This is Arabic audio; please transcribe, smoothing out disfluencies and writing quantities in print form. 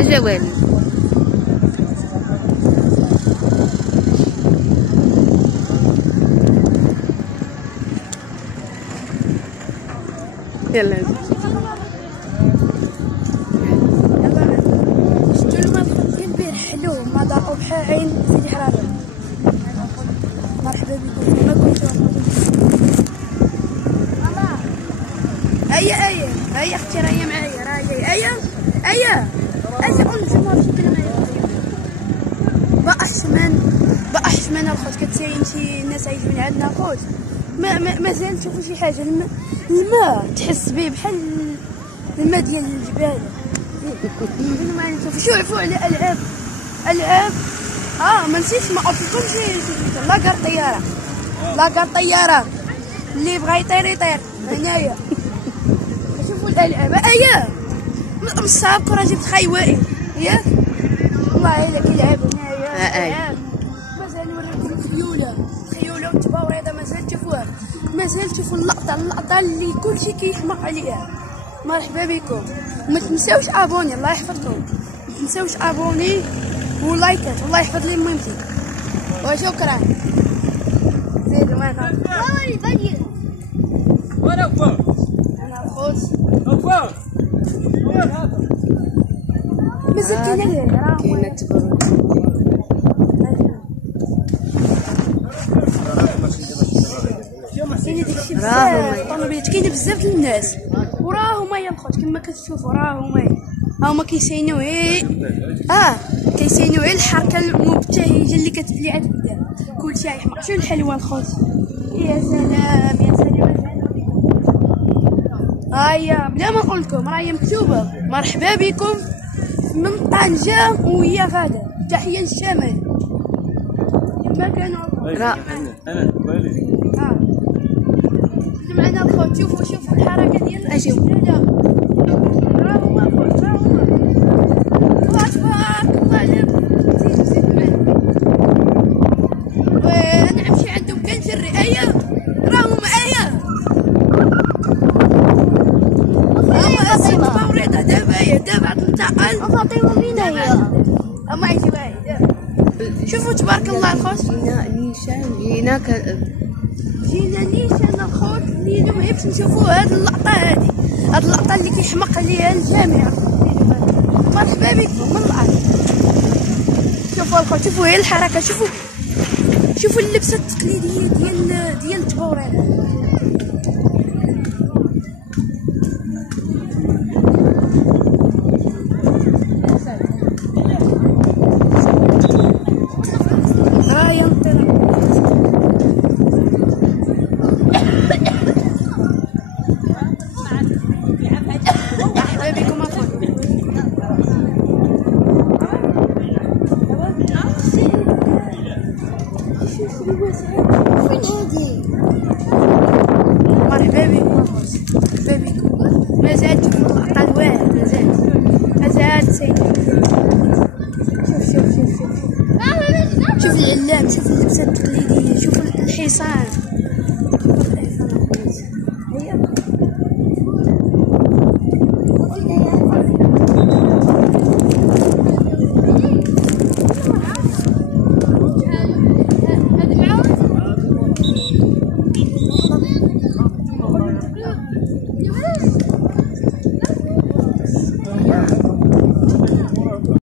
اجا والو. يلا شفتوا المطبخ ديال البارح حلو ما ضاقوا بحال عين في الحراره. مرحبا بكم ما كنتو هيا اختي راهي معايا هيا اجي انتما شكرا بقى حشمان الخوت كتساين شي ناس عايشين من عندنا خوت مازال تشوفوا شي حاجه. الماء تحس به بحال الماء ديال الجبال. شوفوا على العاب ما نسيتش ما قلتلكمش لاكار طياره اللي بغى يطير هنايا. شوفوا الالعاب مسابقه راه جبت خاي وائل ياك والله الا كيلعب هنايا. مازال نوريكم الخيوله والتباوريضه مازال تشوفوها. مازال تشوفوا اللقطه اللي كلشي كيحمق عليها. مرحبا بكم وما تنساوش ابوني الله يحفظكم. ما تنساوش ابوني ولايكات الله يحفظ لي ميمتي وشكرا. زيدوا معنا انا الخوت مازال كاينه التبرد. الطوموبيلات كاينه بزاف ديال الناس وراهما يا الخوت كما كتشوفوا هما كيساينوا كيساينوا غير الحركه المبتهجه اللي غتبدا كلشي يحمق. شوف الحلوه الخوت يا سلام هيا بلا ما نقول لكم راهي مكتوبه. مرحبا بكم من طنجة وهي غاده. تحيه للشمال كما كانوا انا معنا الخوت. شوفوا الحركه ديال اجيو راهما الله تبارك الله عليك. زيد وانا نمشي عندهم كنجري راهما التباوريضه دابا تنتقل فاطمه فين هي؟ اما يجي شوفوا تبارك الله الخوت. جينا نيشان الخوت اللي اليوم باش نشوفوا هاد اللقطه اللي كيحمق عليها الجامع. مرحبا بكم من الارض. شوفوا الخوت شوفوا هي الحركه شوفوا اللبسه التقليديه ديال التباوريضه. مرحبا بكم مازال تشوفوا اللقطه الواعره مازال سايقين. شوف العلام شوف اللبسه التقليديه شوف الحصان